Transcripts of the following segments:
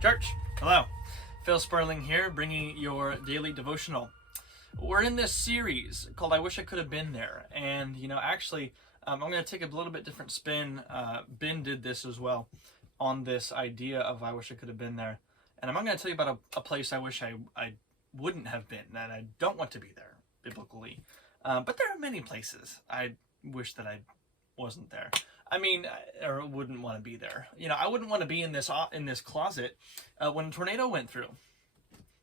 Church, hello. Phil Sperling here, bringing your daily devotional. We're in this series called I Wish I Could Have Been There. And, I'm going to take a little bit different spin. Ben did this as well on this idea of I wish I could have been there. And I'm going to tell you about a place I wish I wouldn't have been, and I don't want to be there, biblically. But there are many places I wish that I wasn't there. Or wouldn't want to be there. I wouldn't want to be in this closet when a tornado went through.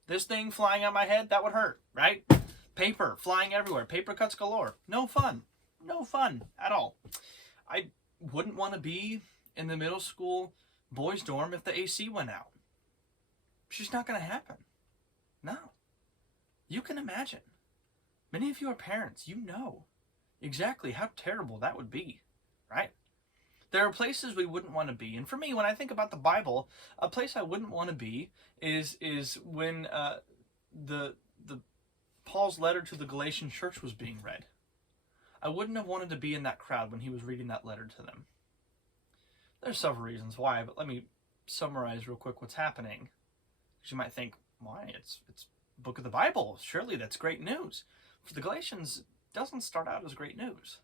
This thing flying on my head, that would hurt, right? Paper flying everywhere. Paper cuts galore. No fun. No fun at all. I wouldn't want to be in the middle school boys' dorm if the AC went out. It's just not going to happen. No. You can imagine. Many of you are parents. You know exactly how terrible that would be, right? There are places we wouldn't want to be. And for me, when I think about the Bible, a place I wouldn't want to be is when the Paul's letter to the Galatian church was being read. I wouldn't have wanted to be in that crowd when he was reading that letter to them. There's several reasons why, but let me summarize real quick what's happening. Because you might think, why? It's book of the Bible. Surely that's great news. For the Galatians, it doesn't start out as great news.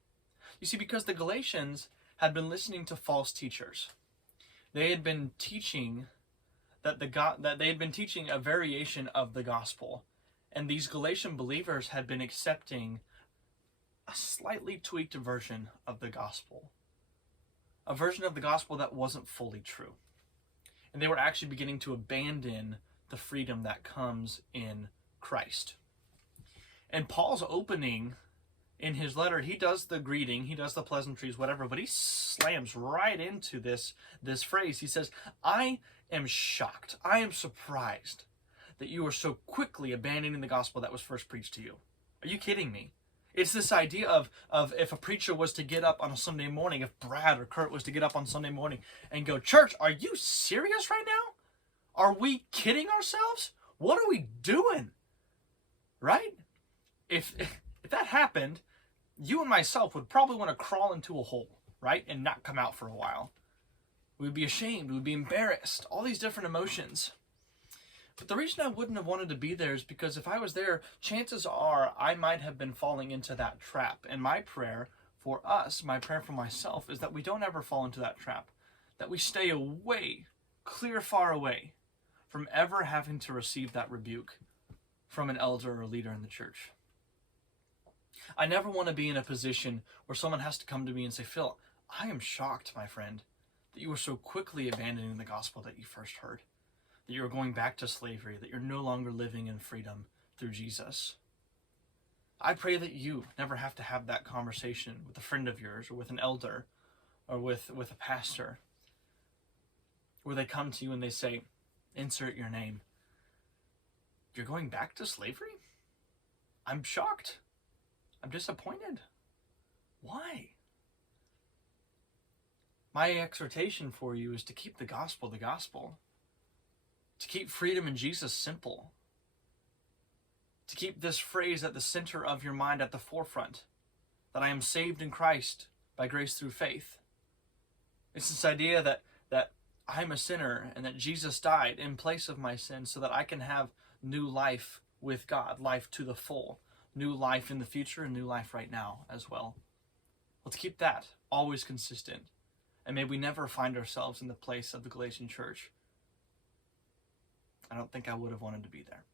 You see, because the Galatians had been listening to false teachers. They had been teaching that they had been teaching a variation of the gospel, and these Galatian believers had been accepting a slightly tweaked version of the gospel, a version of the gospel that wasn't fully true, and they were actually beginning to abandon the freedom that comes in Christ. And Paul's opening in his letter, he does the greeting, he does the pleasantries, whatever, but he slams right into this phrase. He says, I am shocked, I am surprised that you are so quickly abandoning the gospel that was first preached to you. Are you kidding me? It's this idea of if a preacher was to get up on a Sunday morning, if Brad or Kurt was to get up on Sunday morning and go, church, are you serious right now? Are we kidding ourselves? What are we doing? Right? If that happened, you and myself would probably want to crawl into a hole, right? And not come out for a while. We would be ashamed. We would be embarrassed. All these different emotions. But the reason I wouldn't have wanted to be there is because if I was there, chances are I might have been falling into that trap. And my prayer for us, my prayer for myself, is that we don't ever fall into that trap. That we stay away, clear far away, from ever having to receive that rebuke from an elder or leader in the church. I never want to be in a position where someone has to come to me and say, Phil, I am shocked, my friend, that you are so quickly abandoning the gospel that you first heard, that you're going back to slavery, that you're no longer living in freedom through Jesus. I pray that you never have to have that conversation with a friend of yours or with an elder or with a pastor where they come to you and they say, insert your name. You're going back to slavery? I'm shocked. I'm disappointed. Why? My exhortation for you is to keep the gospel. To keep freedom in Jesus simple. To keep this phrase at the center of your mind, at the forefront. That I am saved in Christ by grace through faith. It's this idea that I'm a sinner and that Jesus died in place of my sin so that I can have new life with God, life to the full. New life in the future and new life right now as well. Let's keep that always consistent. And may we never find ourselves in the place of the Galatian church. I don't think I would have wanted to be there.